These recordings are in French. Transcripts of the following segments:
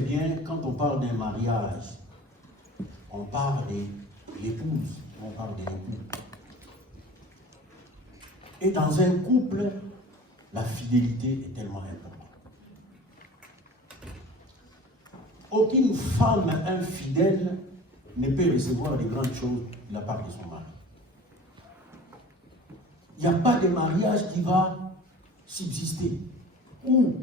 très bien, quand on parle d'un mariage, on parle de l'épouse, on parle de l'époux. Et dans un couple, la fidélité est tellement importante. Aucune femme infidèle ne peut recevoir de grandes choses de la part de son mari. Il n'y a pas de mariage qui va subsister. Ou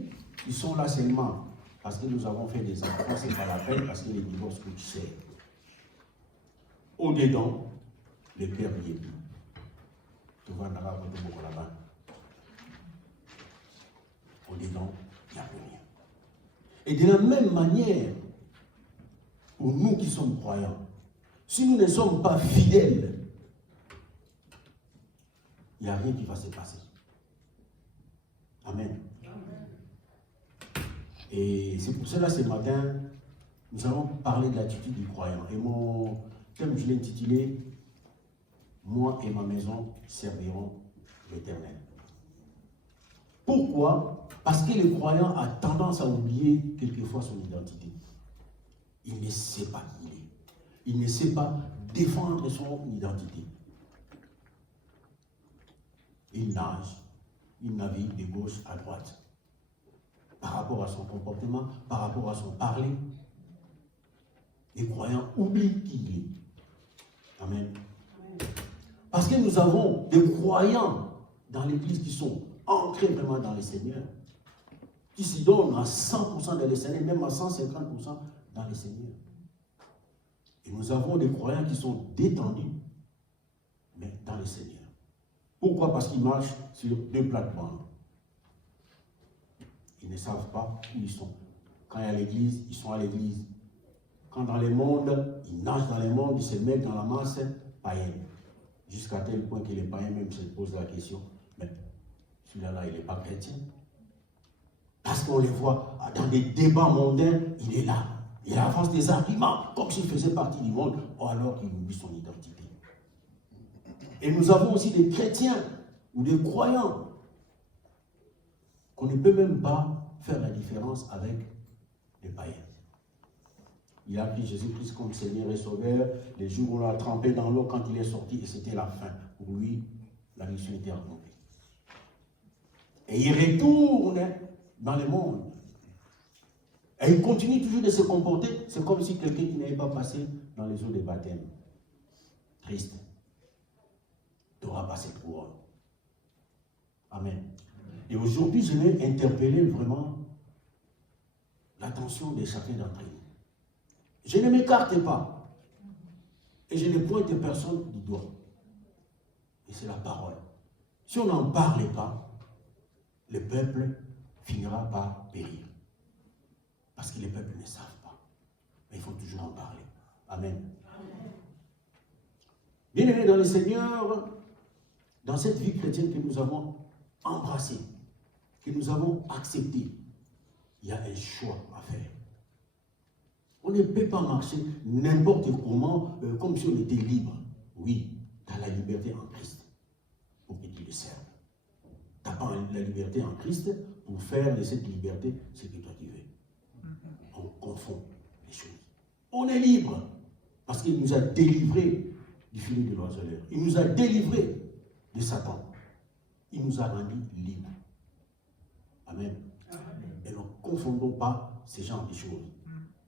ils sont là seulement parce que nous avons fait des enfants, c'est pas la peine parce que les divorces coûtent cher. Au-dedans, le père n'y est plus. Tu vois, là-bas. Au-dedans, il n'y a plus rien. Et de la même manière, pour nous qui sommes croyants, si nous ne sommes pas fidèles, il n'y a rien qui va se passer. Amen. Et c'est pour cela, ce matin, nous allons parler de l'attitude du croyant. Et mon thème, je l'ai intitulé « Moi et ma maison serviront l'Éternel ». Pourquoi? Parce que le croyant a tendance à oublier quelquefois son identité. Il ne sait pas qui il est. Il ne sait pas défendre son identité. Il nage, il navigue de gauche à droite. Par rapport à son comportement, par rapport à son parler, les croyants oublient qui il est. Amen. Parce que nous avons des croyants dans l'Église qui sont ancrés vraiment dans le Seigneur, qui s'y donnent à 100% dans le Seigneur, même à 150% dans le Seigneur. Et nous avons des croyants qui sont détendus, mais dans le Seigneur. Pourquoi? Parce qu'ils marchent sur deux plates-bandes. Ils ne savent pas où ils sont. Quand il y a l'église, ils sont à l'église. Quand dans le monde, ils nagent dans le monde, ils se mettent dans la masse païenne. Jusqu'à tel point que les païens même se posent la question, mais celui-là, il n'est pas chrétien. Parce qu'on les voit dans des débats mondains, il est là. Il avance des arguments comme s'il faisait partie du monde, alors qu'il oublie son identité. Et nous avons aussi des chrétiens ou des croyants qu'on ne peut même pas faire la différence avec les païens. Il a pris Jésus-Christ comme Seigneur et Sauveur. Les jours où on l'a trempé dans l'eau quand il est sorti, et c'était la fin. Pour lui, la mission était accomplie. Et il retourne dans le monde. Et il continue toujours de se comporter. C'est comme si quelqu'un qui n'avait pas passé dans les eaux de baptême. Triste. Tu n'auras pas cette couronne. Amen. Et aujourd'hui, je vais interpeller vraiment l'attention de chacun d'entre nous. Je ne m'écarte pas. Et je ne pointe personne du doigt. Et c'est la parole. Si on n'en parle pas, le peuple finira par périr. Parce que les peuples ne savent pas. Mais il faut toujours en parler. Amen. Bien-aimés dans le Seigneur, dans cette vie chrétienne que nous avons embrassée, que nous avons acceptée, il y a un choix à faire. On ne peut pas marcher n'importe comment, comme si on était libre. Oui, tu as la liberté en Christ pour que tu le serves. Tu n'as pas la liberté en Christ pour faire de cette liberté ce que toi tu veux. On confond les choses. On est libre parce qu'il nous a délivrés du filet de l'oiseleur. Il nous a délivrés de Satan. Il nous a rendus libres. Amen. Et ne confondons pas ces genres de choses.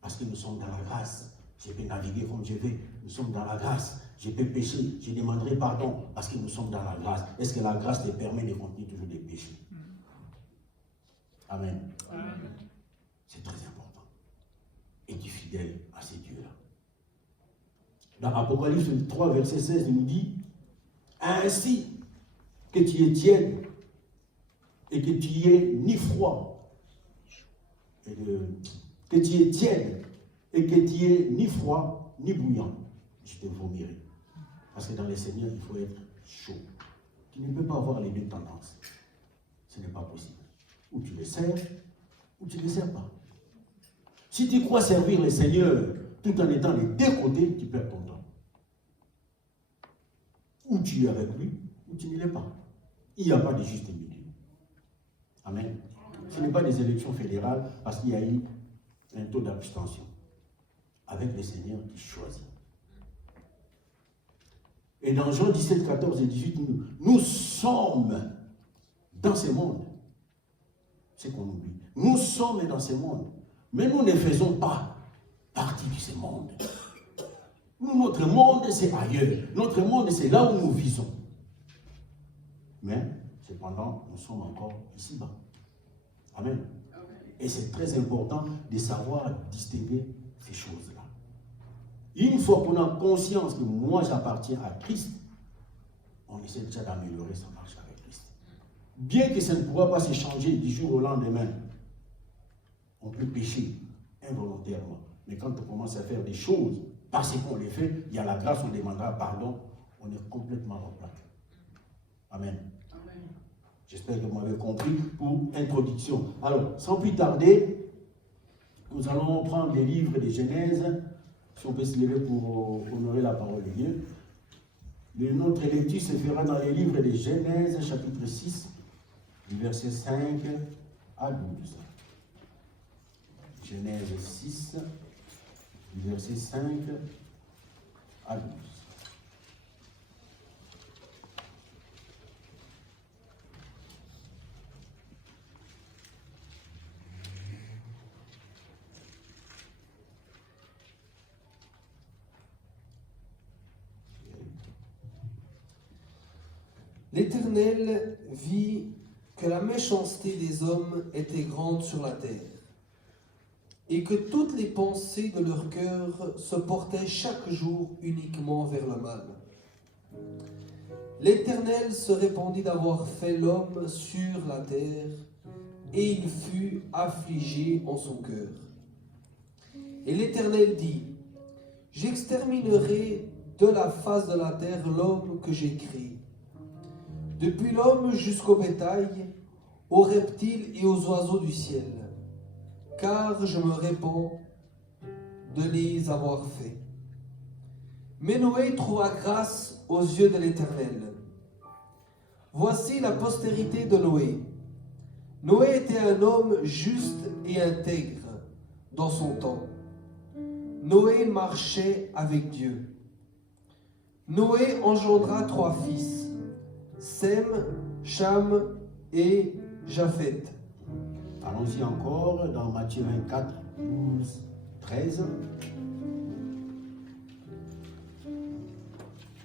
Parce que nous sommes dans la grâce. Je peux naviguer comme je veux. Nous sommes dans la grâce. Je peux pécher. Je demanderai pardon parce que nous sommes dans la grâce. Est-ce que la grâce te permet de continuer toujours de pécher? Amen. C'est très important. Es-tu fidèle à ces dieux-là? Dans Apocalypse 3, verset 16, il nous dit: ainsi que tu es tiède et que tu es ni froid, que tu es tiède et que tu es ni froid ni bouillant, je te vomirai. Parce que dans les Seigneurs, il faut être chaud. Tu ne peux pas avoir les deux tendances. Ce n'est pas possible. Ou tu le sers, ou tu ne le sers pas. Si tu crois servir le Seigneur tout en étant des deux côtés, tu perds ton temps. Ou tu es avec lui, ou tu ne l'es pas. Il n'y a pas de juste milieu. Amen. Ce n'est pas des élections fédérales parce qu'il y a eu un taux d'abstention. Avec le Seigneur qui choisit. Et dans Jean 17, 14 et 18, nous sommes dans ce monde. C'est qu'on oublie. Nous sommes dans ce monde. Mais nous ne faisons pas partie de ce monde. Nous, notre monde, c'est ailleurs. Notre monde, c'est là où nous vivons. Mais, cependant, nous sommes encore ici-bas. Amen. Et c'est très important de savoir distinguer ces choses-là. Une fois qu'on a conscience que moi j'appartiens à Christ, on essaie déjà d'améliorer sa marche avec Christ. Bien que ça ne pourra pas se changer du jour au lendemain, on peut pécher involontairement. Mais quand on commence à faire des choses, parce qu'on les fait, il y a la grâce, on demandera pardon, on est complètement replaqué. Amen. Amen. J'espère que vous m'avez compris pour introduction. Alors, sans plus tarder, nous allons prendre les livres de Genèse. Si on peut se lever pour honorer la parole de Dieu. Notre lecture se fera dans les livres de Genèse, chapitre 6, du verset 5 à 12. Genèse 6, du verset 5 à 12. L'Éternel vit que la méchanceté des hommes était grande sur la terre, et que toutes les pensées de leur cœur se portaient chaque jour uniquement vers le mal. L'Éternel se répandit d'avoir fait l'homme sur la terre, et il fut affligé en son cœur. Et l'Éternel dit, « J'exterminerai de la face de la terre l'homme que j'ai créé, depuis l'homme jusqu'au bétail, aux reptiles et aux oiseaux du ciel, car je me répands de les avoir faits. » Mais Noé trouva grâce aux yeux de l'Éternel. Voici la postérité de Noé. Noé était un homme juste et intègre dans son temps. Noé marchait avec Dieu. Noé engendra 3 fils, Sem, Cham et Japhet. Allons-y encore dans Matthieu 24, 12, 13.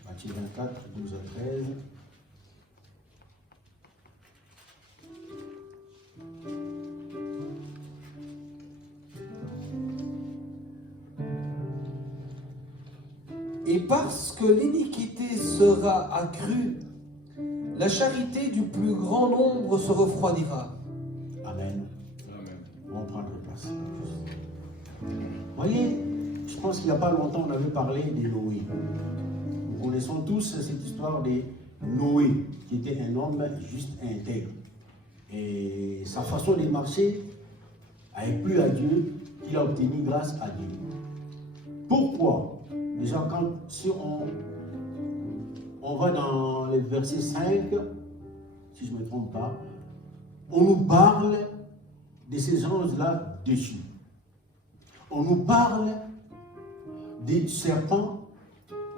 Matthieu 24, 12 à 13. Et parce que l'iniquité sera accrue, la charité du plus grand nombre se refroidira. Amen. Amen. On va prendre place. Vous voyez, je pense qu'il n'y a pas longtemps, on avait parlé de Noé. Nous connaissons tous cette histoire de Noé, qui était un homme juste et intègre. Et sa façon de marcher avait plu à Dieu, qu'il a obtenu grâce à Dieu. Pourquoi? Déjà, si on va dans le verset 5, si je ne me trompe pas, on nous parle de ces gens-là dessus. On nous parle des serpents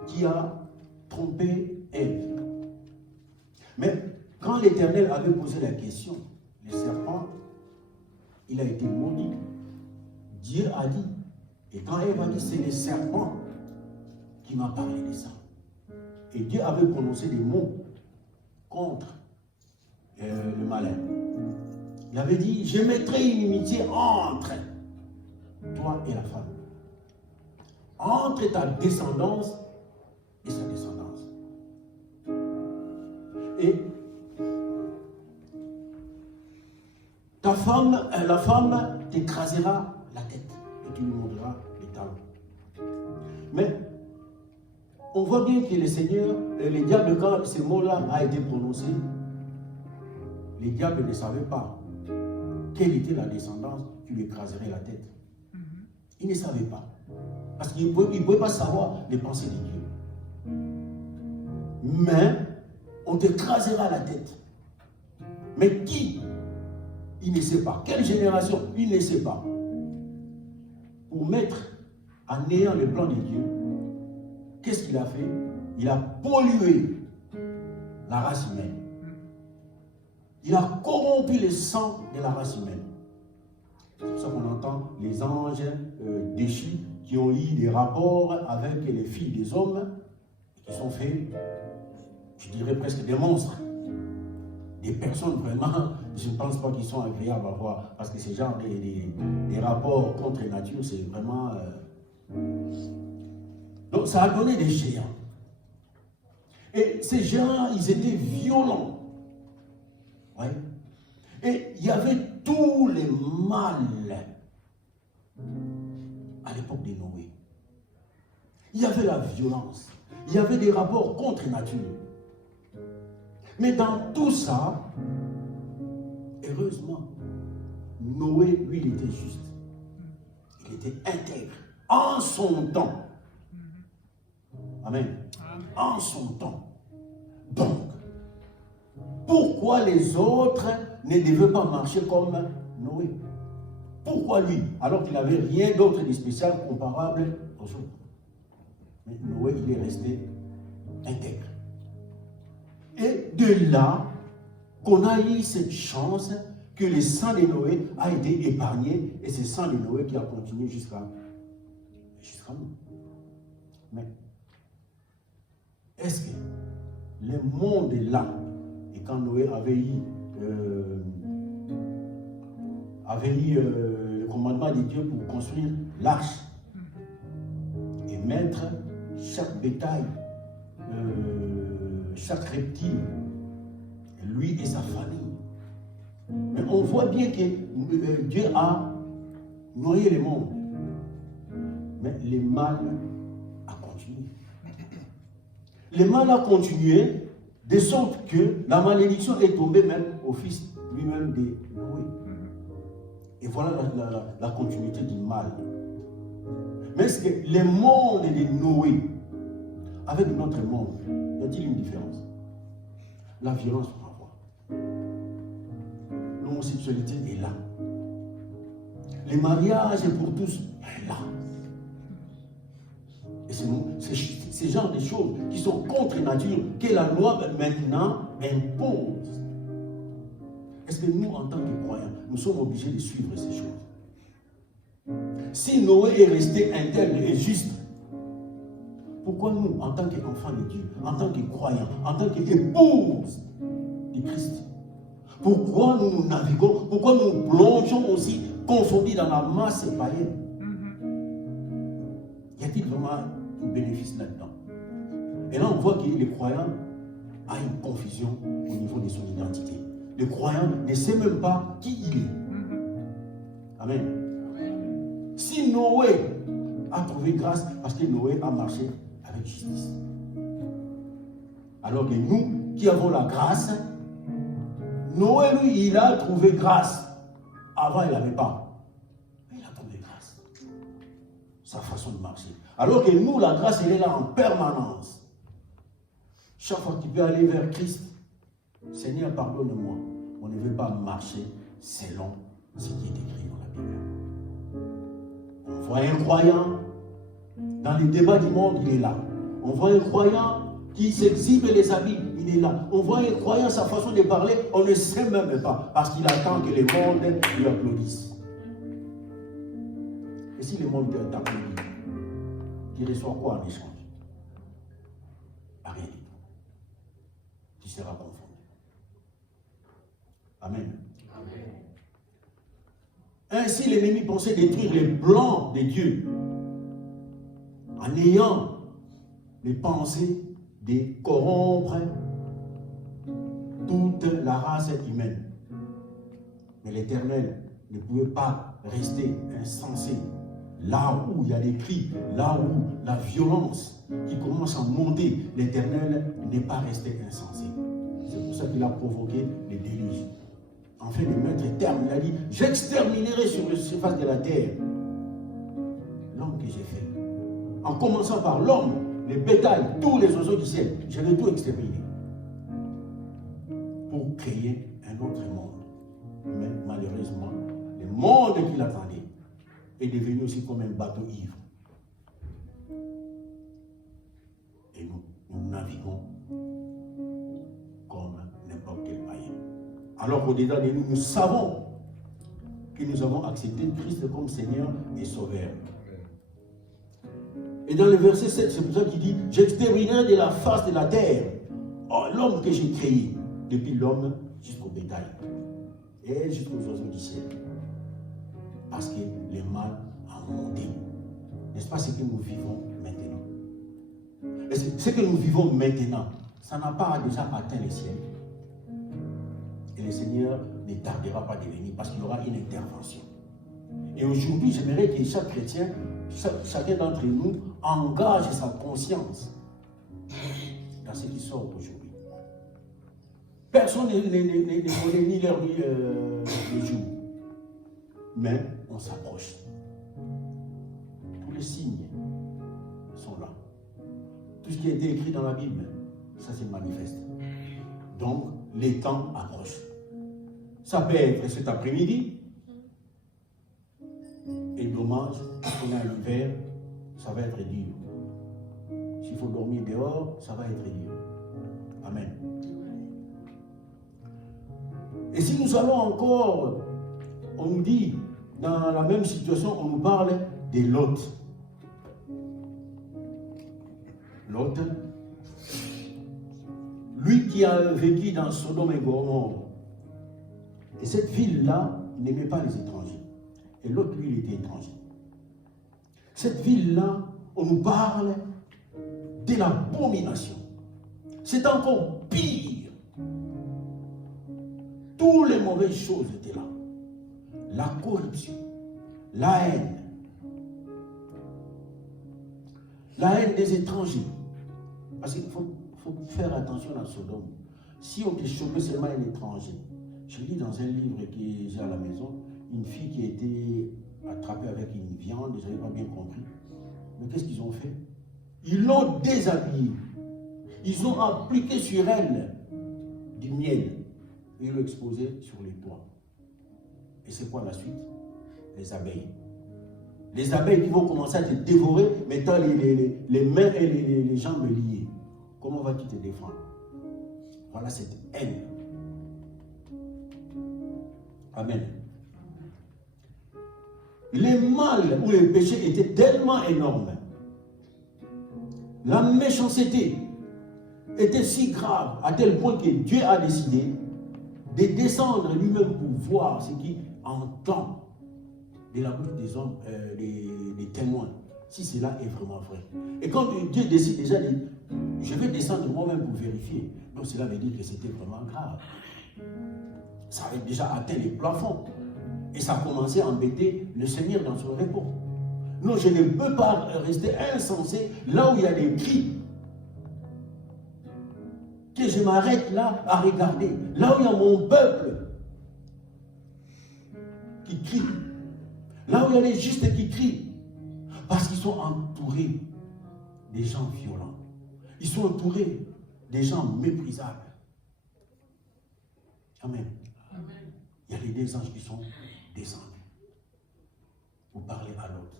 qui a trompé Ève. Mais quand l'Éternel avait posé la question, le serpent, il a été maudit. Dieu a dit, et quand Ève a dit, c'est le serpent qui m'a parlé de ça. Et Dieu avait prononcé des mots contre le malin. Il avait dit, je mettrai une inimitié entre toi et la femme, entre ta descendance et sa descendance. Et ta femme, la femme t'écrasera la tête et tu lui mordras les talons. Mais on voit bien que le Seigneur, le diable, quand ce mot-là a été prononcé, les diables ne savaient pas quelle était la descendance qui lui écraserait la tête. Ils ne savaient pas. Parce qu'ils ne pouvaient pas savoir les pensées de Dieu. Mais on t'écrasera la tête. Mais qui? Il ne sait pas. Quelle génération? Il ne sait pas. pour mettre à néant le plan de Dieu, qu'est-ce qu'il a fait? Il a pollué la race humaine. Il a corrompu le sang de la race humaine. C'est pour ça qu'on entend les anges déchus qui ont eu des rapports avec les filles des hommes, qui sont faits, je dirais presque des monstres. Des personnes vraiment, je ne pense pas qu'ils sont agréables à voir, parce que ces genres des rapports contre la nature, c'est vraiment... Donc ça a donné des géants. Et ces géants, ils étaient violents. Ouais. Et il y avait tous les mâles à l'époque de Noé. Il y avait la violence. Il y avait des rapports contre nature. Mais dans tout ça, heureusement, Noé, lui, il était juste. Il était intègre. En son temps. Amen. En son temps. Donc, pourquoi les autres ne devaient pas marcher comme Noé? Pourquoi lui? Alors qu'il n'avait rien d'autre de spécial comparable aux autres. Mais Noé, il est resté intègre. Et de là, qu'on a eu cette chance que le sang de Noé a été épargné, et c'est le sang de Noé qui a continué jusqu'à nous. Mais, est-ce que le monde est là? Et quand Noé avait eu le commandement de Dieu pour construire l'arche et mettre chaque bétail, chaque reptile, lui et sa famille. Mais on voit bien que Dieu a noyé le monde. Mais le mal a continué. Le mal a continué de sorte que la malédiction est tombée même au fils lui-même de Noé. Et voilà la continuité du mal. Mais est-ce que le monde de Noé, avec notre monde, y a-t-il une différence? La violence, on va voir. L'homosexualité est là. Le mariage pour tous est là. Et c'est ce genre de choses qui sont contre nature que la loi maintenant impose. Est-ce que nous, en tant que croyants, nous sommes obligés de suivre ces choses? Si Noé est resté intègre et juste, pourquoi nous, en tant qu'enfants de Dieu, en tant que croyants, en tant qu'épouses de Christ, pourquoi nous naviguons, pourquoi nous plongeons aussi confondus dans la masse païenne? Y a-t-il vraiment un bénéfice là-dedans? Et là, on voit que le croyant a une confusion au niveau de son identité. Le croyant ne sait même pas qui il est. Amen. Si Noé a trouvé grâce, parce que Noé a marché avec justice. Alors que nous, qui avons la grâce, Noé, lui, il a trouvé grâce. Avant, il n'avait pas. Mais il a trouvé grâce. Sa façon de marcher. Alors que nous, la grâce, elle est là en permanence. Chaque fois que tu peux aller vers Christ, Seigneur, pardonne-moi. On ne veut pas marcher selon ce qui est écrit dans la Bible. On voit un croyant, dans les débats du monde, il est là. On voit un croyant qui s'exhibe les habits, il est là. On voit un croyant, sa façon de parler, on ne sait même pas, parce qu'il attend que le monde lui applaudisse. Et si le monde t'applaudit, tu reçois quoi en échange? Rien du tout. Tu seras confondu. Amen. Amen. Ainsi, l'ennemi pensait détruire les plans de Dieu en ayant les pensées de corrompre toute la race humaine. Mais l'Éternel ne pouvait pas rester insensé. Là où il y a des cris, là où la violence qui commence à monter, l'Éternel n'est pas resté insensé. C'est pour ça qu'il a provoqué les déluges. En fait, de mettre terme, il a dit, j'exterminerai sur la surface de la terre l'homme que j'ai fait. En commençant par l'homme, les bétails, tous les oiseaux du ciel, je vais tout exterminer. Pour créer un autre monde. Mais malheureusement, le monde qu'il attendait est devenu aussi comme un bateau ivre. Et nous naviguons comme n'importe quel païen. Alors qu'au-dedans de nous, nous savons que nous avons accepté Christ comme Seigneur et Sauveur. Et dans le verset 7, c'est pour ça qu'il dit, j'exterminerai de la face de la terre l'homme que j'ai créé, depuis l'homme jusqu'au bétail et jusqu'aux oiseaux du ciel. Parce que le mal a monté. N'est-ce pas ce que nous vivons maintenant? Et ce que nous vivons maintenant, ça n'a pas déjà atteint le ciel. Et le Seigneur ne tardera pas de venir parce qu'il y aura une intervention. Et aujourd'hui, j'aimerais que chaque chrétien, chacun d'entre nous, engage sa conscience dans ce qui sort aujourd'hui. Personne ne connaît ni l'heure ni le jour. Mais on s'approche. Tous les signes sont là. Tout ce qui a été écrit dans la Bible, ça se manifeste. Donc, les temps approchent. Ça peut être cet après-midi. Et dommage, on est à l'hiver, ça va être dur. S'il faut dormir dehors, ça va être dur. Amen. Et si nous allons encore, on nous dit, dans la même situation, on nous parle de Lot. Lot, lui qui a vécu dans Sodome et Gomorrhe. Et cette ville-là n'aimait pas les étrangers. Et l'autre, lui, il était étranger. Cette ville-là, on nous parle de l'abomination. C'est encore pire. Toutes les mauvaises choses étaient là. La corruption, la haine des étrangers. Parce qu'il faut faire attention à Sodome. Si on peut choper seulement un étranger, je lis dans un livre que j'ai à la maison, une fille qui a été attrapée avec une viande, je n'avais pas bien compris. Mais qu'est-ce qu'ils ont fait? Ils l'ont déshabillée. Ils ont appliqué sur elle du miel. Et ils l'ont exposé sur les toits. Et c'est quoi la suite? Les abeilles. Les abeilles qui vont commencer à te dévorer, mettant les mains et les jambes liées. Comment vas-tu te défendre? Voilà cette haine. Amen. Les mal ou les péchés étaient tellement énormes. La méchanceté était si grave à tel point que Dieu a décidé de descendre lui-même pour voir ce qui entend de la bouche des hommes, des témoins, si cela est vraiment vrai. Et quand Dieu décide déjà de, je vais descendre moi-même pour vérifier, donc cela veut dire que c'était vraiment grave. Ça avait déjà atteint les plafonds. Et ça a commencé à embêter le Seigneur dans son repos. Non, je ne peux pas rester insensé là où il y a des cris. Que je m'arrête là à regarder. Là où il y a mon peuple qui crie. Là où il y a les justes qui crient. Parce qu'ils sont entourés des gens violents. Ils sont entourés des gens méprisables. Amen. Il y a les deux anges qui sont descendus pour parler à l'autre.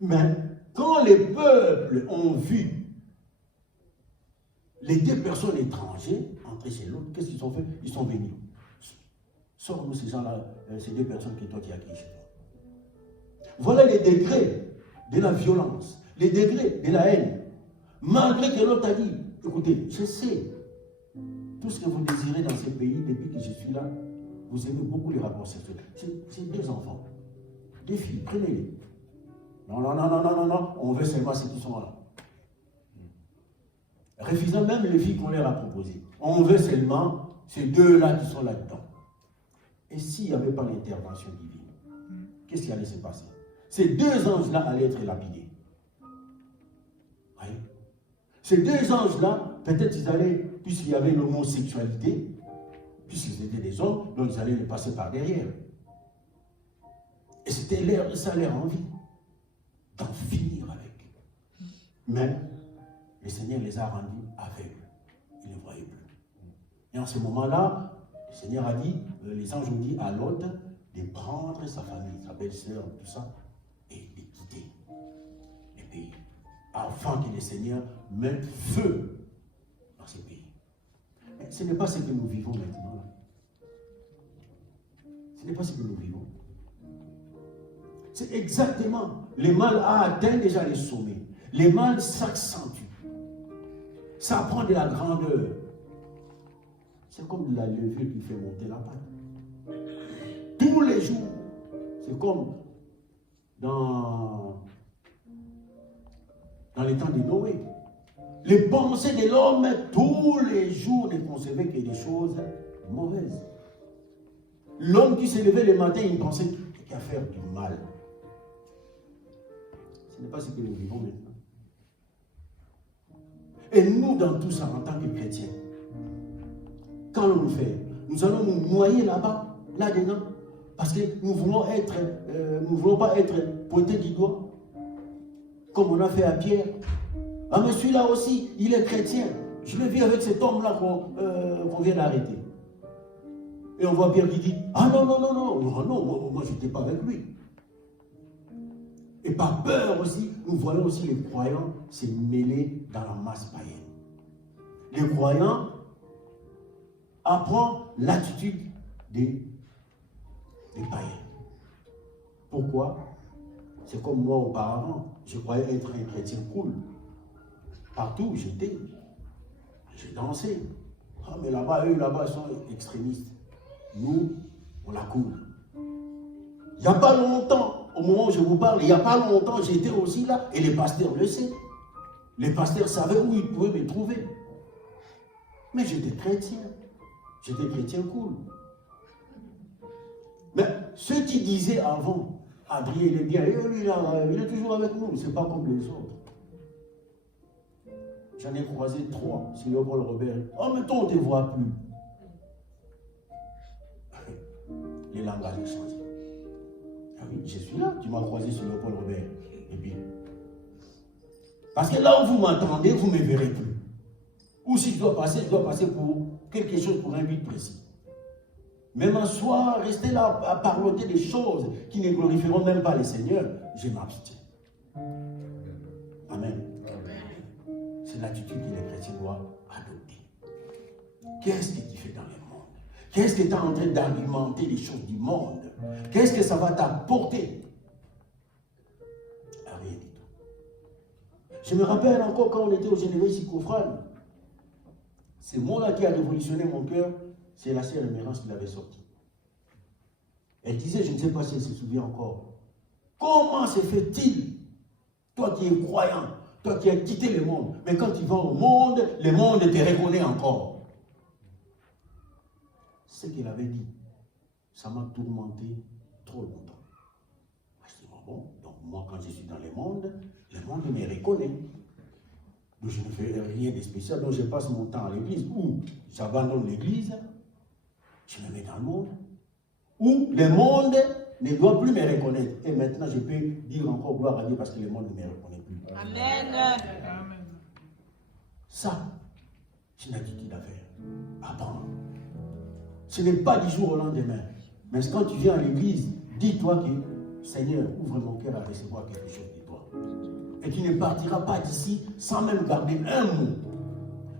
Mais quand les peuples ont vu les deux personnes étrangères entrer chez l'autre, qu'est-ce qu'ils ont fait? Ils sont venus. Sors-nous ces gens-là, ces deux personnes que toi tu as accueillies chez toi. Voilà les degrés de la violence, les degrés de la haine. Malgré que l'autre a dit, écoutez, je sais, tout ce que vous désirez dans ce pays, depuis que je suis là, vous aimez beaucoup les rapports sexuels. C'est deux enfants, deux filles, prenez-les. Non, on veut seulement ceux qui sont là. Refusant même les filles qu'on leur a proposées. On veut seulement ces deux-là qui sont là-dedans. Et s'il n'y avait pas l'intervention divine, qu'est-ce qui allait se passer? Ces deux anges-là allaient être lapidés. Oui. Ces deux anges-là, peut-être ils allaient, puisqu'il y avait l'homosexualité, puisqu'ils étaient des hommes, donc ils allaient les passer par derrière. Et c'était ça leur envie d'en finir avec. Mais le Seigneur les a rendus aveugles. Ils ne voyaient plus. Et en ce moment-là, le Seigneur a dit, les anges ont dit à Lot de prendre sa famille, sa belle-sœur, tout ça, afin que le Seigneur mette feu dans ce pays. Mais ce n'est pas ce que nous vivons maintenant. Ce n'est pas ce que nous vivons. C'est exactement, le mal a atteint déjà les sommets. Le mal s'accentue. Ça prend de la grandeur. C'est comme de la levure qui fait monter la pâte. Tous les jours. C'est comme dans les temps de Noé. Les pensées de l'homme, tous les jours, ne concevaient que des choses mauvaises. L'homme qui s'est levé le matin, il pensait qu'à faire du mal. Ce n'est pas ce que nous vivons maintenant. Et nous, dans tout ça, en tant que chrétiens, quand on nous fait, nous allons nous noyer là-bas, là-dedans, parce que nous voulons pas être pointés du doigt, comme on a fait à Pierre. Ah, mais celui-là aussi, il est chrétien. Je le vis avec cet homme-là qu'on vient d'arrêter. Et on voit Pierre qui dit, ah non, moi je n'étais pas avec lui. Et par peur aussi, nous voyons aussi les croyants se mêler dans la masse païenne. Les croyants apprennent l'attitude des païens. Pourquoi? C'est comme moi auparavant. Je croyais être un chrétien cool. Partout où j'étais, j'ai dansé. Ah, mais là-bas, eux, là-bas, ils sont extrémistes. Nous, on la coule. Il n'y a pas longtemps, au moment où je vous parle, il n'y a pas longtemps, j'étais aussi là, et les pasteurs le savent. Les pasteurs savaient où ils pouvaient me trouver. Mais j'étais chrétien. J'étais chrétien cool. Mais ceux qui disaient avant, Adrien, il est bien, lui, il est toujours avec nous, c'est pas comme les autres. J'en ai croisé 3 sur Léopold Robert. Oh, mais toi, on ne te voit plus. Les langages ont changé. Ah oui, je suis là, tu m'as croisé sur Léopold Robert. Et puis, parce que là où vous m'entendez, vous ne me verrez plus. Ou si je dois passer pour quelque chose, pour un but précis. Mais m'asseoir, rester là à parloter des choses qui ne glorifieront même pas le Seigneur, je m'abstiens. Amen. C'est l'attitude que les chrétiens doivent adopter. Qu'est-ce que tu fais dans le monde? Qu'est-ce que tu es en train d'argumenter les choses du monde? Qu'est-ce que ça va t'apporter? Rien du tout. Je me rappelle encore quand on était au Général Sikofran. Ce mot-là qui a révolutionné mon cœur, c'est la sœur Émérance qui l'avait sorti. Elle disait, je ne sais pas si elle se souvient encore, comment se fait-il, toi qui es croyant, toi qui as quitté le monde, mais quand tu vas au monde, le monde te reconnaît encore. Ce qu'elle avait dit, ça m'a tourmenté trop longtemps. Je dis, bon, donc moi quand je suis dans le monde me reconnaît. Donc je ne fais rien de spécial, donc je passe mon temps à l'église, ou j'abandonne l'église, je me mets dans le monde, où le monde ne doit plus me reconnaître. Et maintenant, je peux dire encore gloire à Dieu parce que le monde ne me reconnaît plus. Amen. Ça, c'est une attitude à faire. Apprendre. Ce n'est pas du jour au lendemain. Mais quand tu viens à l'église, dis-toi que Seigneur, ouvre mon cœur à recevoir quelque chose de toi. Et tu ne partiras pas d'ici sans même garder un mot.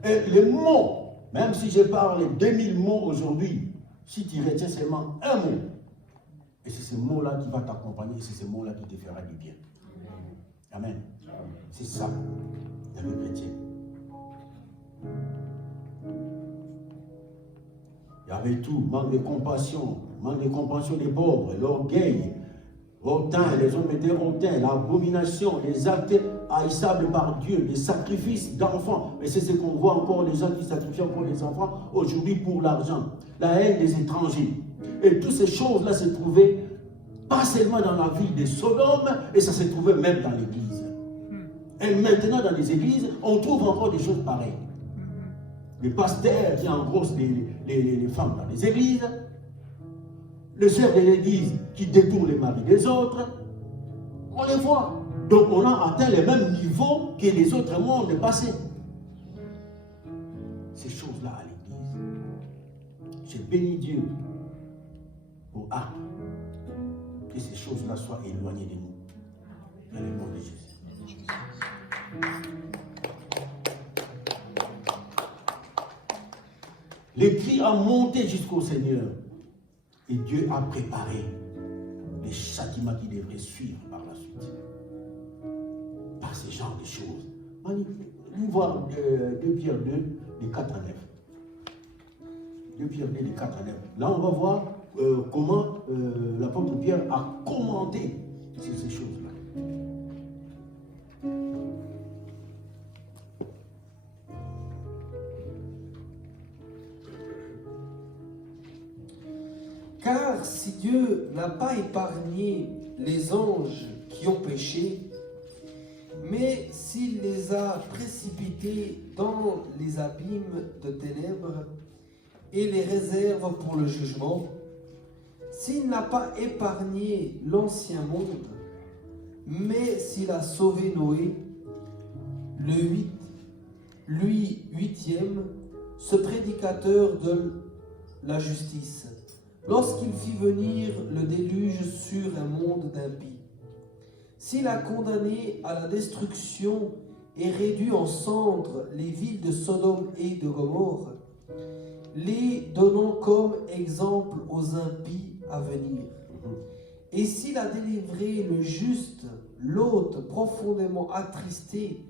Et les mots, même si je parle 2000 mots aujourd'hui, si tu retiens seulement un mot, et c'est ce mot-là qui va t'accompagner, et c'est ce mot-là qui te fera du bien. Amen. C'est ça, le chrétien. Il y avait tout, manque de compassion des pauvres, l'orgueil, hautain, les hommes étaient hautains, l'abomination, les actes haïssables par Dieu, les sacrifices d'enfants. Et c'est ce qu'on voit encore, les gens qui sacrifient encore les enfants aujourd'hui pour l'argent, la haine des étrangers. Et toutes ces choses-là se trouvaient pas seulement dans la ville de Sodome, et ça se trouvait même dans l'église. Et maintenant, dans les églises, on trouve encore des choses pareilles. Les pasteurs qui engrossent les femmes dans les églises, les chefs de l'église qui détournent les maris des autres, on les voit. Donc on a atteint le même niveau que les autres mondes passés. Ces choses-là à l'église, je bénis Dieu pour que ces choses-là soient éloignées de nous. Dans le nom de Jésus. Les cris ont monté jusqu'au Seigneur. Et Dieu a préparé les châtiments qui devraient suivre par la suite. Par ce genre de choses. Nous voyons 2 Pierre 2, de 4 à 9. 2 Pierre 2, de 4 à 9. Là, on va voir comment l'apôtre Pierre a commenté sur ces choses-là. Car si Dieu n'a pas épargné les anges qui ont péché, mais s'il les a précipités dans les abîmes de ténèbres et les réserve pour le jugement, s'il n'a pas épargné l'ancien monde, mais s'il a sauvé Noé, lui huitième, ce prédicateur de la justice, lorsqu'il fit venir le déluge sur un monde d'impies. S'il a condamné à la destruction et réduit en cendres les villes de Sodome et de Gomorrhe, les donnant comme exemple aux impies à venir. Et s'il a délivré le juste, l'hôte profondément attristé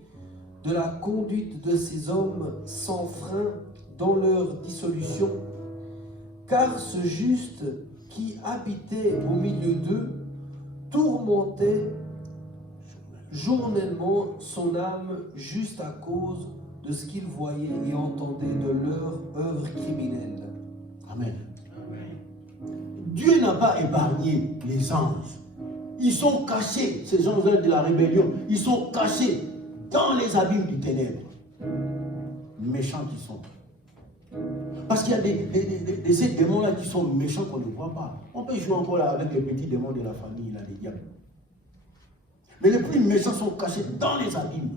de la conduite de ces hommes sans frein dans leur dissolution, car ce juste qui habitait au milieu d'eux tourmentait journellement son âme juste à cause de ce qu'il voyait et entendait de leur œuvre criminelle. Amen. Dieu n'a pas épargné les anges. Ils sont cachés, ces anges de la rébellion, ils sont cachés dans les abîmes du ténèbre. Méchants qui sont. Parce qu'il y a de ces démons-là qui sont méchants qu'on ne voit pas. On peut jouer encore là avec les petits démons de la famille, là, les diables. Mais les plus méchants sont cachés dans les abîmes.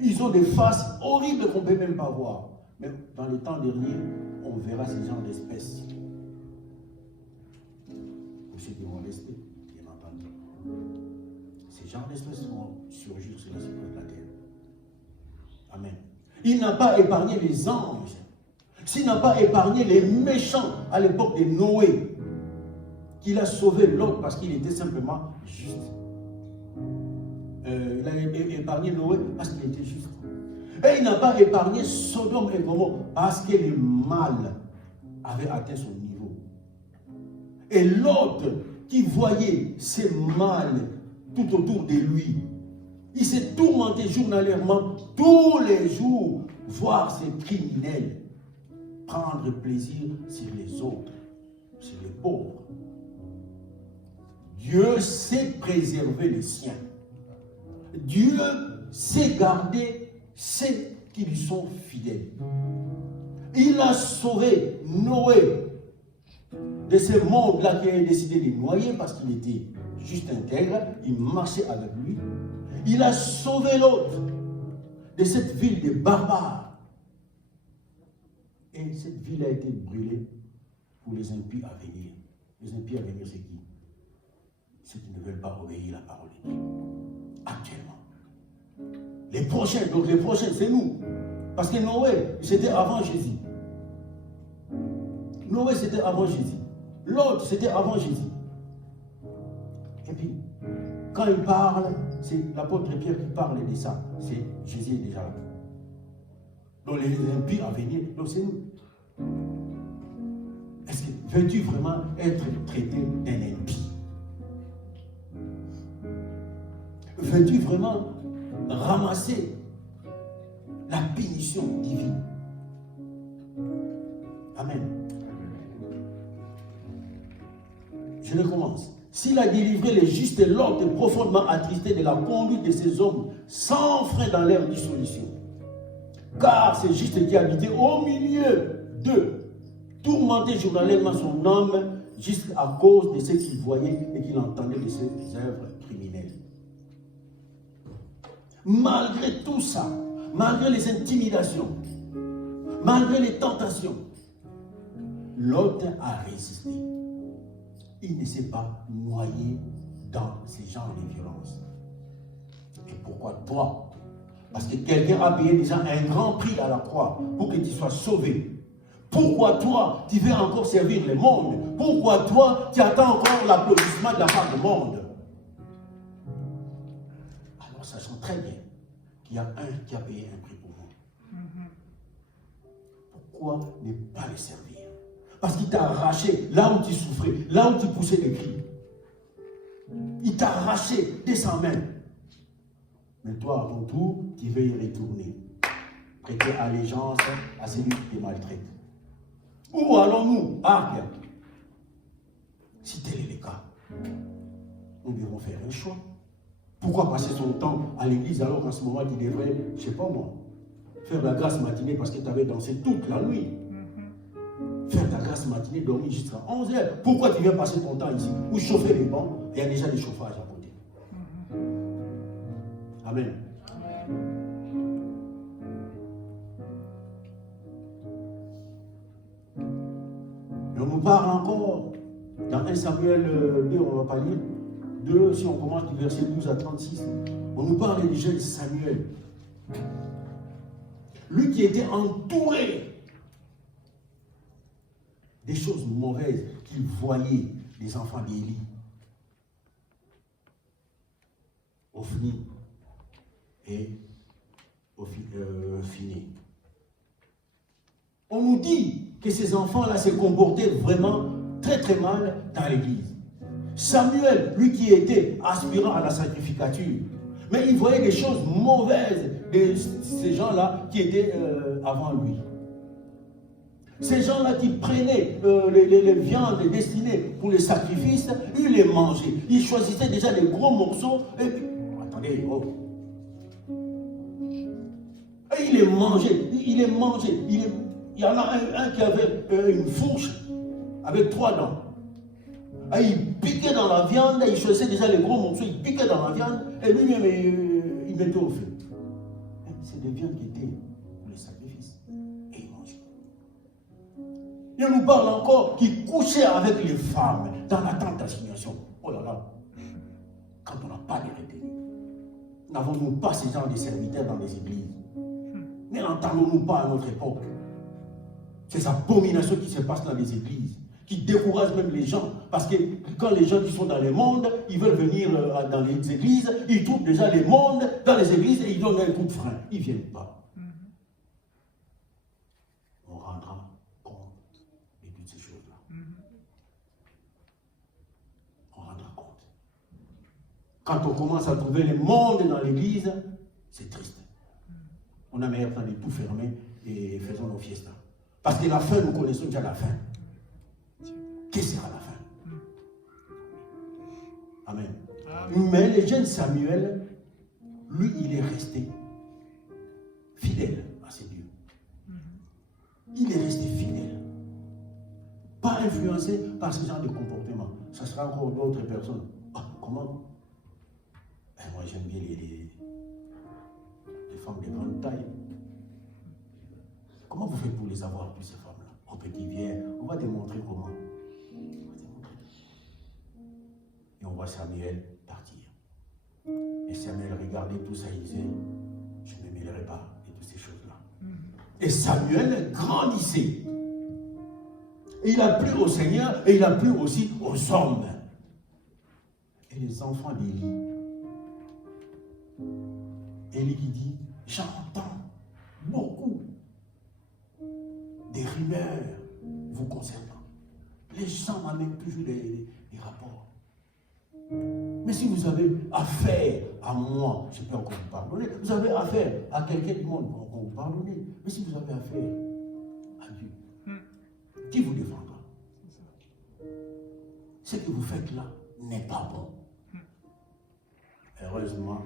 Ils ont des faces horribles qu'on ne peut même pas voir. Mais dans les temps derniers, on verra ces genres d'espèces. Pour ceux qui vont rester, bien entendu. Ces genres d'espèces vont surgir sur la surface de la terre. Amen. Il n'a pas épargné les anges. S'il n'a pas épargné les méchants à l'époque de Noé, qu'il a sauvé l'autre parce qu'il était simplement juste. Il a épargné Noé parce qu'il était juste. Et il n'a pas épargné Sodome et Gomorrhe parce que le mal avait atteint son niveau. Et l'autre qui voyait ce mal tout autour de lui, il s'est tourmenté journalièrement tous les jours, voir ces criminels prendre plaisir sur les autres, sur les pauvres. Dieu sait préserver les siens. Dieu sait garder ceux qui lui sont fidèles. Il a sauvé Noé de ce monde-là qui avait décidé de noyer parce qu'il était juste intègre, il marchait avec lui. Il a sauvé l'autre de cette ville de barbares. Et cette ville a été brûlée pour les impies à venir. Les impies à venir, c'est qui? Ceux qui ne veulent pas obéir à la parole de Dieu. Actuellement. Les prochains, donc les prochains, c'est nous. Parce que Noé, c'était avant Jésus. Noé, c'était avant Jésus. L'autre, c'était avant Jésus. Et puis, quand il parle, c'est l'apôtre Pierre qui parle de ça. C'est Jésus est déjà là. Donc les impies à venir, donc c'est nous. Est-ce que veux-tu vraiment être traité d'un impie? Veux-tu vraiment ramasser la punition divine? Amen. Je recommence. S'il a délivré les justes et l'autre est profondément attristé de la conduite de ces hommes sans frein dans leur dissolution. Car c'est juste qui habitait au milieu d'eux, tourmentait journalièrement son âme jusqu'à cause de ce qu'il voyait et qu'il entendait de ses œuvres criminelles. Malgré tout ça, malgré les intimidations, malgré les tentations, l'autre a résisté. Il ne s'est pas noyé dans ces genres de violence. Et pourquoi toi, Parce que quelqu'un a payé déjà un grand prix à la croix pour que tu sois sauvé. Pourquoi toi, tu veux encore servir le monde? Pourquoi toi, tu attends encore l'applaudissement de la part du monde? Alors, sachant très bien qu'il y a un qui a payé un prix pour vous. Pourquoi ne pas le servir? Parce qu'il t'a arraché là où tu souffrais, là où tu poussais des cris. Il t'a arraché de sa main. Mais toi, à ton tour, tu veux y retourner. Prêter allégeance à celui qui te maltraite. Où allons-nous? Ah, bien. Si tel est le cas, nous devons faire un choix. Pourquoi passer son temps à l'église alors qu'en ce moment, tu devrais, je ne sais pas moi, faire la grâce matinée parce que tu avais dansé toute la nuit? Faire ta grâce matinée, dormir jusqu'à 11h. Pourquoi tu viens passer ton temps ici? Ou chauffer les bancs? Il y a déjà des chauffages à côté. Amen. Et on nous parle encore, dans 1 Samuel 2, on va pas lire, 2, si on commence du verset 12 à 36, on nous parle du jeune Samuel. Lui qui était entouré des choses mauvaises qu'il voyait des enfants d'Élie. Ophni et Phiné. On nous dit que ces enfants-là se comportaient vraiment très très mal dans l'église. Samuel, lui qui était aspirant à la sacrificature, mais il voyait des choses mauvaises de ces gens-là qui étaient avant lui. Ces gens-là qui prenaient les viandes destinées pour les sacrifices, ils les mangeaient. Ils choisissaient déjà des gros morceaux. Et puis, attendez, oh. Et ils les mangeaient. Il y en a un qui avait une fourche avec 3 dents. Et il piquait dans la viande, il choisissait déjà les gros morceaux, il piquait dans la viande, et lui-même, il mettait au feu. C'est des viandes qui étaient pour les sacrifices. Et il mangeait. Il nous parle encore qu'il couchait avec les femmes dans l'attente d'assignation. Oh là là, quand on n'a pas de retenue, n'avons-nous pas ces gens de serviteurs dans les églises? N'entendons-nous pas à notre époque ces abominations qui se passent dans les églises, qui découragent même les gens, parce que quand les gens qui sont dans le monde, ils veulent venir dans les églises, ils trouvent déjà le monde dans les églises et ils donnent un coup de frein. Ils ne viennent pas. On rendra compte de toutes ces choses-là. On rendra compte. Quand on commence à trouver le monde dans l'église, c'est triste. On a meilleur temps de tout fermer et faisons nos fiestas. Parce que la fin, nous connaissons déjà la fin. Qu'est-ce sera la fin? Amen. Mais le jeune Samuel, lui, il est resté fidèle à ses dieux. Il est resté fidèle. Pas influencé par ce genre de comportement. Ça sera encore d'autres personnes. Ah, comment? Moi, j'aime bien les femmes de grande taille. Comment vous faites pour les avoir, toutes ces femmes-là? Oh, petit, viens, on va te montrer comment. Et on voit Samuel partir. Et Samuel regardait tout ça, il disait, je ne me mêlerai pas de toutes ces choses-là. Et Samuel grandissait. Et il a plu au Seigneur et il a plu aussi aux hommes. Et les enfants d'Élie. Élie qui dit, j'entends beaucoup des rumeurs vous concernant. Les gens m'amènent toujours des rapports. Mais si vous avez affaire à moi, je peux encore vous pardonner. Vous avez affaire à quelqu'un du monde, on va vous pardonner. Mais si vous avez affaire à Dieu, qui vous défendra? Ce que vous faites là n'est pas bon. Heureusement,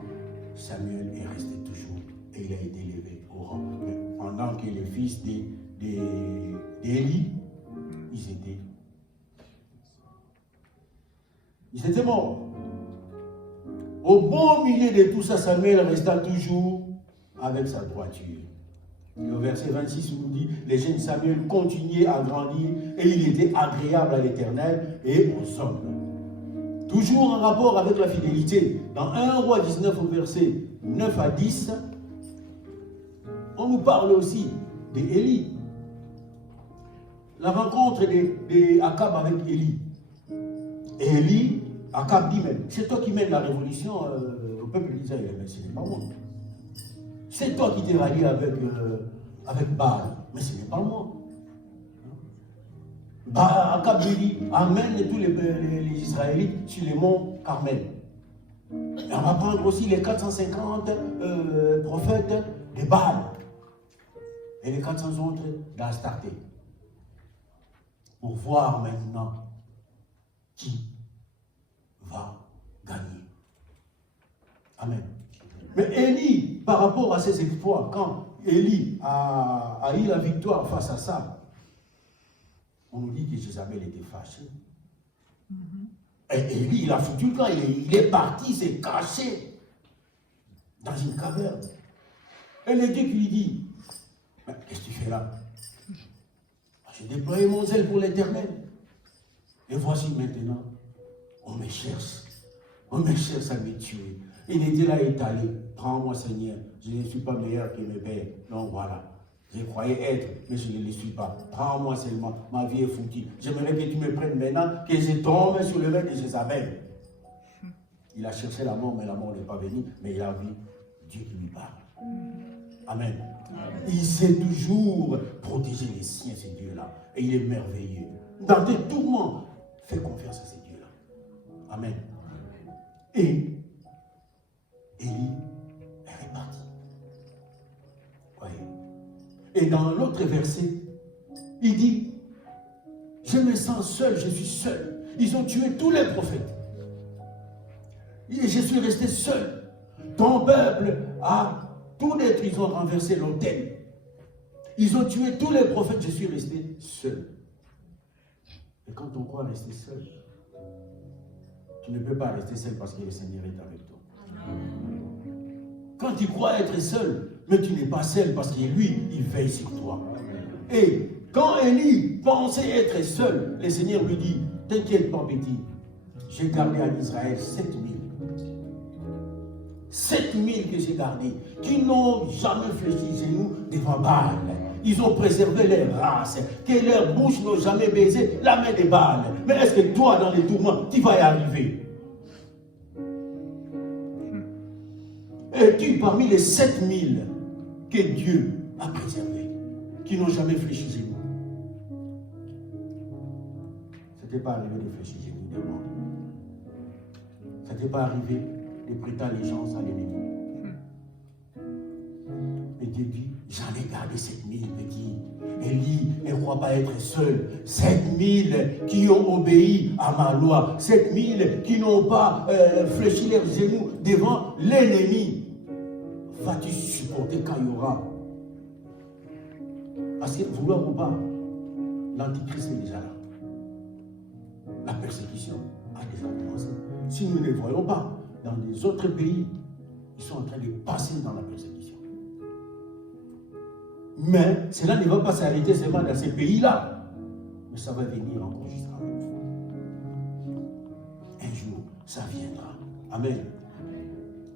Samuel est resté toujours et il a été élevé au rang. Pendant que les fils d'Élie, ils étaient morts. Au bon milieu de tout ça, Samuel resta toujours avec sa droiture. Le verset 26 nous dit, les jeunes Samuel continuaient à grandir et il était agréable à l'Éternel et aux hommes. Toujours en rapport avec la fidélité. Dans 1 Roi 19 au verset 9 à 10, on nous parle aussi d'Élie. La rencontre de Akab avec Élie. Et Élie, Akab dit même, c'est toi qui mènes la révolution au peuple d'Israël. Mais ce n'est pas moi. C'est toi qui t'es rallié avec Baal. Mais ce n'est pas moi. Akab lui dit, amène tous les Israélites sur les monts Carmel. Et on va prendre aussi les 450 prophètes de Baal et les 400 autres d'Astarté pour voir maintenant qui va gagner. Amen. Mais Élie, par rapport à ses exploits, quand Élie a eu la victoire face à ça, on nous dit que Jézabel était fâchée. Et Élie, il a foutu le camp, il est parti, il s'est caché dans une caverne. Et le Dieu qui lui dit, mais qu'est-ce que tu fais là? J'ai déployé mon zèle pour l'Éternel. Et voici maintenant, on me cherche à me tuer. Il était là étalé, prends-moi Seigneur, je ne suis pas meilleur que mes pères. Donc voilà. Je croyais être, mais je ne le suis pas. Prends-moi seulement, ma vie est foutue. J'aimerais que tu me prennes maintenant, que je tombe sur le mec de Jézabel. Il a cherché la mort, mais la mort n'est pas venue. Mais il a vu Dieu qui lui parle. Amen. Il sait toujours protéger les siens, ce Dieu-là. Et il est merveilleux. Dans tes tourments, fais confiance à ce Dieu-là. Amen. Et Élie est reparti. Voyez. Et dans l'autre verset, il dit, je me sens seul, je suis seul. Ils ont tué tous les prophètes. Et je suis resté seul. Ton peuple a tout détruit, ils ont renversé l'autel. Ils ont tué tous les prophètes, je suis resté seul. Et quand on croit rester seul, tu ne peux pas rester seul parce que le Seigneur est avec toi. Quand tu crois être seul, mais tu n'es pas seul parce que lui, il veille sur toi. Et quand Élie pensait être seul, le Seigneur lui dit, t'inquiète pas petit, j'ai gardé en Israël 7000. 7000 que j'ai gardés, qui n'ont jamais fléchi genou devant Baal. Ils ont préservé leur race, que leurs bouches n'ont jamais baisé la main de Baal. Mais est-ce que toi, dans les tourments, tu vas y arriver? Es-tu parmi les 7000 que Dieu a préservés, qui n'ont jamais fléchi genou? Ce n'était pas arrivé de fléchir genou devant. Ce n'était pas arrivé de prêter allégeance à l'ennemi. Et Dieu dit, j'en ai gardé 7000 petits. Élie ne croit pas être seul. 7000 qui ont obéi à ma loi. 7000 qui n'ont pas fléchi leurs genoux devant l'ennemi. Vas-tu supporter quand il y aura? Parce que vouloir ou pas, l'antichrist est déjà là. La persécution a déjà commencé. Si nous ne le voyons pas, dans les autres pays, ils sont en train de passer dans la persécution. Mais cela ne va pas s'arrêter seulement dans ces pays-là. Mais ça va venir encore jusqu'à une fois. Un jour, ça viendra. Amen.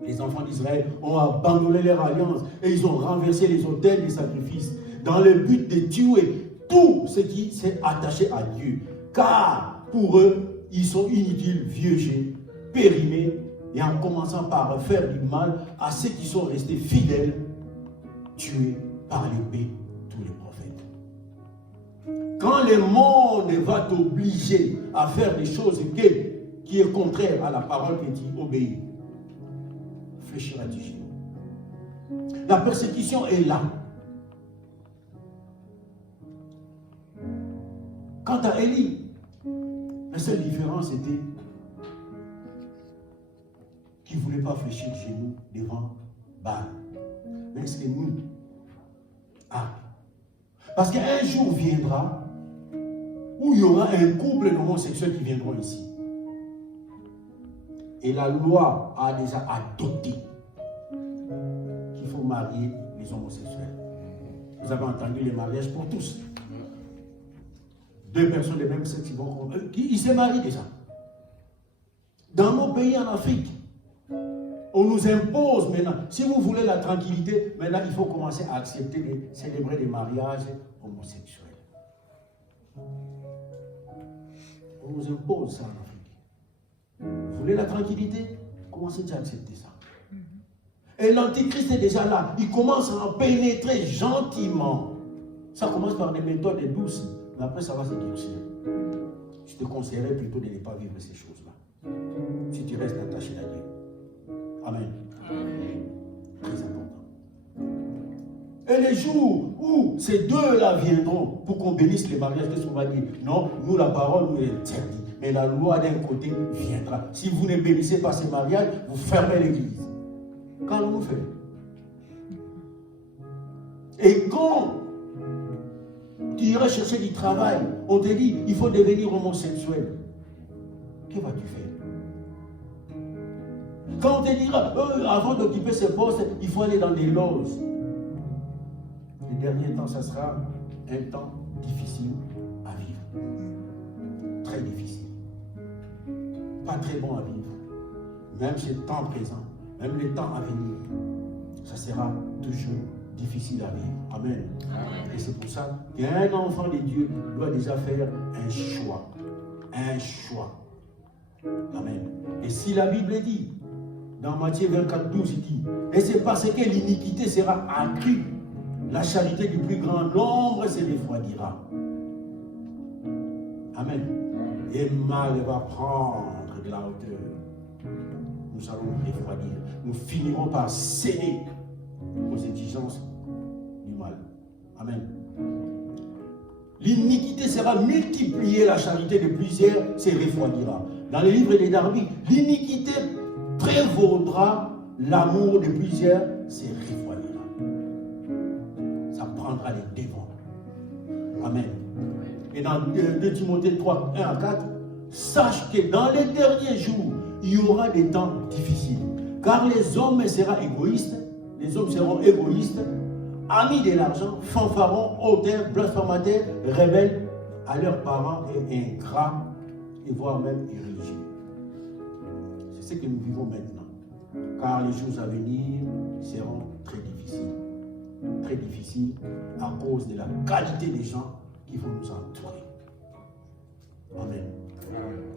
Les enfants d'Israël ont abandonné leur alliance et ils ont renversé les autels des sacrifices dans le but de tuer tout ce qui s'est attaché à Dieu. Car pour eux, ils sont inutiles, vieux, périmés, et en commençant par faire du mal à ceux qui sont restés fidèles, tués par l'épée tous les prophètes. Quand le monde va t'obliger à faire des choses qui est contraire à la parole que tu obéis, fléchiras-tu genou. La persécution est là. Quant à Élie, la seule différence était qu'il ne voulait pas fléchir le genou devant Baal. Mais est-ce que nous, parce qu'un jour viendra où il y aura un couple d'homosexuels qui viendront ici. Et la loi a déjà adopté qu'il faut marier les homosexuels. Vous avez entendu les mariages pour tous. Deux personnes de même sexe ils se marient déjà. Dans nos pays en Afrique, On nous impose maintenant. Si vous voulez la tranquillité, maintenant il faut commencer à accepter de célébrer des mariages homosexuels. On nous impose ça en Afrique. Vous voulez la tranquillité? Commencez déjà à accepter ça. Et l'antichrist est déjà là. Il commence à en pénétrer gentiment. Ça commence par des méthodes douces, mais après ça va se durcir. Je te conseillerais plutôt de ne pas vivre ces choses-là. Si tu restes attaché à Dieu. Amen. Très important. Et les jours où ces deux-là viendront pour qu'on bénisse les mariages, qu'est-ce qu'on va dire? Non, nous la parole nous interdit. Mais la loi d'un côté viendra. Si vous ne bénissez pas ces mariages, vous fermez l'église. Qu'allons-nous faire? Et quand tu iras chercher du travail, on te dit il faut devenir homosexuel. Que vas-tu faire? Quand on te dira avant d'occuper ce poste, il faut aller dans des loges. Les derniers temps, ça sera un temps difficile à vivre. Très difficile. Pas très bon à vivre. Même ce temps présent, même les temps à venir, ça sera toujours difficile à vivre. Amen. Amen. Et c'est pour ça qu'un enfant de Dieu doit déjà faire un choix. Un choix. Amen. Et si la Bible dit, dans Matthieu 24, 12, il dit, et c'est parce que l'iniquité sera accrue, la charité du plus grand nombre se refroidira. Amen. Et mal va prendre de la hauteur. Nous allons nous refroidir. Nous finirons par céder aux exigences du mal. Amen. L'iniquité sera multipliée, la charité de plusieurs se refroidira. Dans le livre des Darby, l'iniquité prévaudra, l'amour de plusieurs se refroidira. Ça prendra les devants. Amen. Et dans 2 Timothée 3, 1 à 4, sache que dans les derniers jours, il y aura des temps difficiles. Car les hommes seront égoïstes, amis de l'argent, fanfarons, hautains, blasphémateurs, rebelles à leurs parents et ingrats, et voire même irréligieux. C'est ce que nous vivons maintenant. Car les jours à venir seront très difficiles. Très difficiles à cause de la qualité des gens qui vont nous entourer. Amen.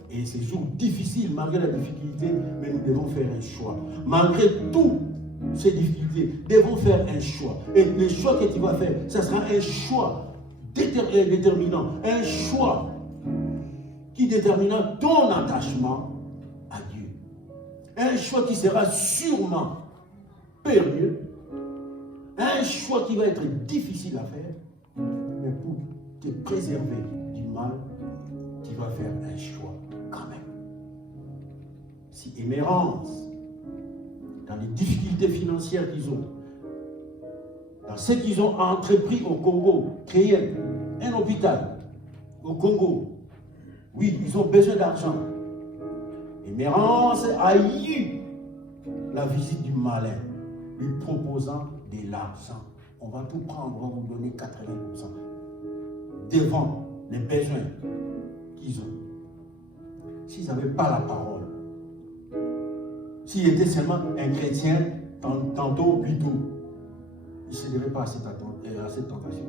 Et ces jours difficiles, malgré la difficulté, mais nous devons faire un choix. Malgré toutes ces difficultés, nous devons faire un choix. Et le choix que tu vas faire, ce sera un choix déterminant. Un choix qui déterminera ton attachement à Dieu. Un choix qui sera sûrement périlleux. Un choix qui va être difficile à faire. Mais pour te préserver du mal, tu vas faire un choix quand même. Si Émérance, dans les difficultés financières qu'ils ont, dans ce qu'ils ont entrepris au Congo, créer un hôpital au Congo, oui, ils ont besoin d'argent. Émérance a eu la visite du malin, lui proposant de l'argent. On va tout prendre, on va vous donner 80% devant les besoins qu'ils ont. S'ils n'avaient pas la parole, s'ils étaient seulement un chrétien, tantôt, plutôt, ils ne céderaient pas à cette tentation.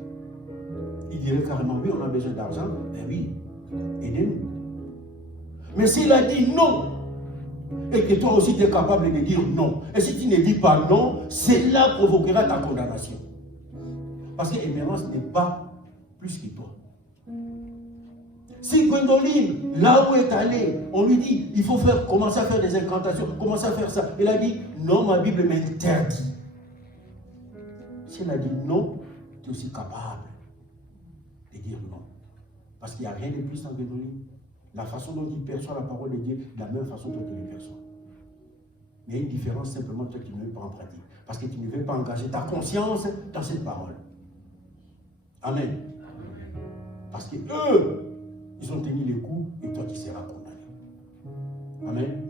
Ils diraient carrément, oui, on a besoin d'argent, ben oui, aidez-nous. Mais s'il a dit non, et que toi aussi tu es capable de dire non, et si tu ne dis pas non, cela provoquera ta condamnation. Parce que Émérance n'est pas plus que toi. Si Gwendoline, là où est allée, on lui dit, il faut commencer à faire des incantations, commencer à faire ça. Elle a dit, non, ma Bible m'interdit. Si elle a dit non, tu es aussi capable de dire non. Parce qu'il n'y a rien de plus en Gwendoline. La façon dont il perçoit la parole de Dieu, de la même façon dont il le perçoit. Mais il y a une différence simplement, toi qui ne veux pas en pratique. Parce que tu ne veux pas engager ta conscience dans cette parole. Amen. Parce que eux, ils ont tenu les coups et toi tu seras condamné. Amen.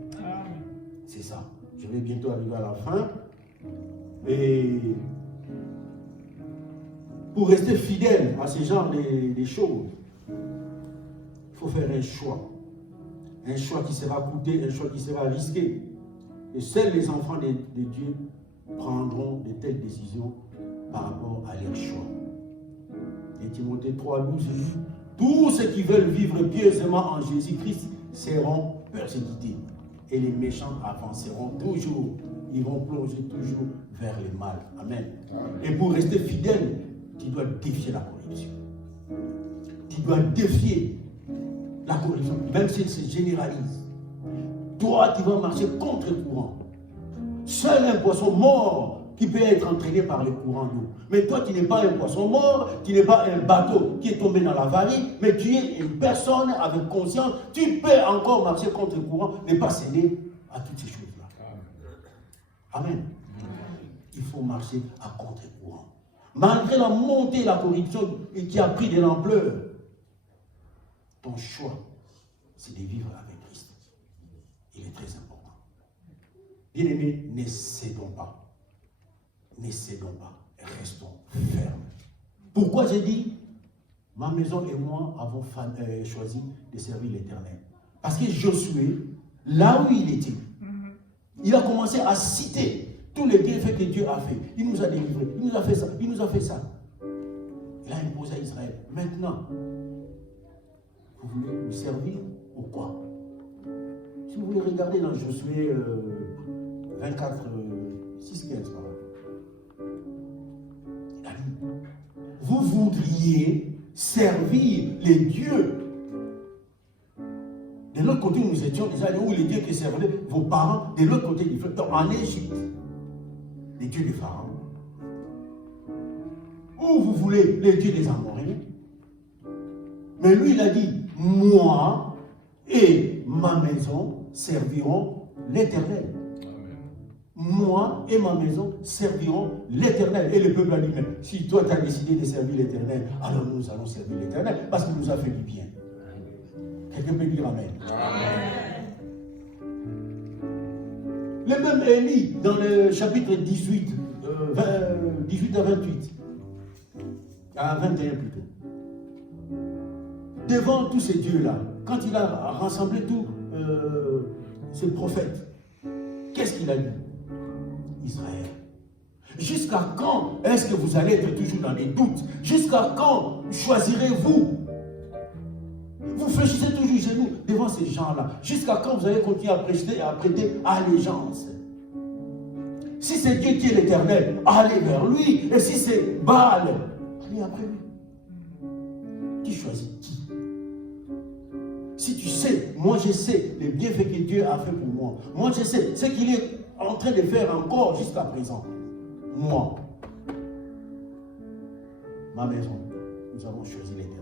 C'est ça. Je vais bientôt arriver à la fin. Et pour rester fidèle à ce genre de choses, il faut faire un choix. Un choix qui sera coûté, un choix qui sera risqué. Et seuls les enfants de Dieu prendront de telles décisions par rapport à leur choix. Et Timothée 3,12 dit, tous ceux qui veulent vivre pieusement en Jésus-Christ seront persécutés. Et les méchants avanceront toujours. Ils vont plonger toujours vers le mal. Amen. Et pour rester fidèle, tu dois défier la corruption. Tu dois défier la corruption, même si elle se généralise. Toi, tu vas marcher contre le courant. Seul un poisson mort qui peut être entraîné par le courant d'eau. Mais toi, tu n'es pas un poisson mort, tu n'es pas un bateau qui est tombé dans l'avarie, mais tu es une personne avec conscience. Tu peux encore marcher contre le courant, mais pas céder à toutes ces choses-là. Amen. Il faut marcher à contre-courant. Malgré la montée de la corruption qui a pris de l'ampleur, ton choix, c'est de vivre avec Christ. Il est très important. Bien-aimés, ne cédons pas. Ne cédons pas. Restons fermes. Pourquoi j'ai dit, ma maison et moi avons choisi de servir l'Éternel? Parce que Josué, là où il était, il a commencé à citer tous les bienfaits que Dieu a fait. Il nous a délivrés, il nous a fait ça, il nous a fait ça. Il a imposé à Israël. Maintenant, vous voulez nous servir ou quoi? Si vous voulez regarder dans Josué 24, 6, 15, par là. Il a dit, vous voudriez servir les dieux. De l'autre côté, nous étions déjà où les dieux qui servaient vos parents, de l'autre côté du fleuve, en Égypte. Les dieux des pharaons. Ou vous voulez les dieux des Amoréens. Mais lui, il a dit, moi et ma maison serviront l'Éternel. Moi et ma maison serviront l'Éternel. Et le peuple a dit, mais si toi tu as décidé de servir l'Éternel, alors nous allons servir l'Éternel parce qu'il nous a fait du bien. Quelqu'un peut dire Amen. Amen. Le même Élie, dans le chapitre 18, 18 à 28, à 21 plutôt, devant tous ces dieux-là, quand il a rassemblé tous ces prophètes, qu'est-ce qu'il a dit? Israël, jusqu'à quand est-ce que vous allez être toujours dans les doutes? Jusqu'à quand choisirez-vous? Vous fléchissez toujours chez nous devant ces gens-là. Jusqu'à quand vous allez continuer à prêter allégeance? Si c'est Dieu qui est l'Éternel, allez vers lui. Et si c'est Baal, allez après lui. Qui choisit qui? Si tu sais, moi je sais les bienfaits que Dieu a fait pour moi. Moi je sais ce qu'il est en train de faire encore jusqu'à présent. Moi, ma maison, nous avons choisi l'Éternel.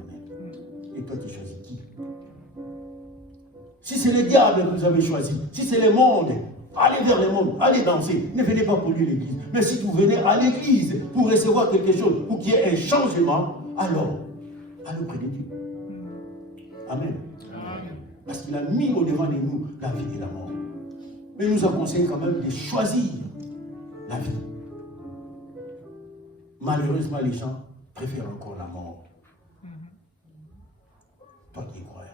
Et toi, tu choisis qui? Si c'est le diable que vous avez choisi, si c'est le monde, allez vers le monde, allez danser. Ne venez pas polluer l'église. Mais si vous venez à l'église pour recevoir quelque chose, pour qu'il y ait un changement, alors, allez auprès de Dieu. Amen. Parce qu'il a mis au devant de nous la vie et la mort. Mais il nous a conseillé quand même de choisir la vie. Malheureusement, les gens préfèrent encore la mort. Toi qui es croyant,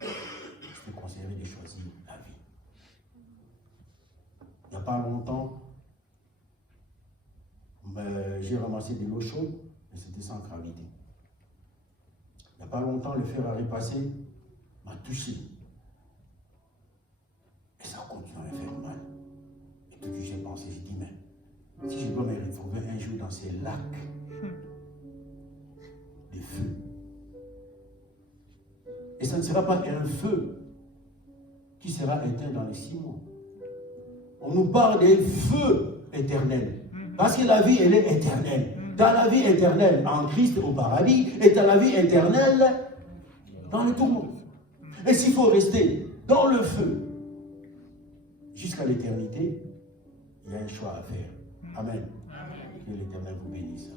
je te conseillerais de choisir la vie. Il n'y a pas longtemps, j'ai ramassé de l'eau chaude, mais c'était sans gravité. Il n'y a pas longtemps, le fer à repasser m'a touché. Et ça continue à me faire mal. Et puis j'ai pensé, j'ai dit, mais si je dois me retrouver un jour dans ces lacs de feu, et ça ne sera pas un feu qui sera éteint dans les 6 mois. On nous parle des feux éternels. Parce que la vie, elle est éternelle. Dans la vie éternelle, en Christ au paradis, et dans la vie éternelle, dans le tourment. Et s'il faut rester dans le feu jusqu'à l'éternité, il y a un choix à faire. Amen. Que l'Éternel vous bénisse.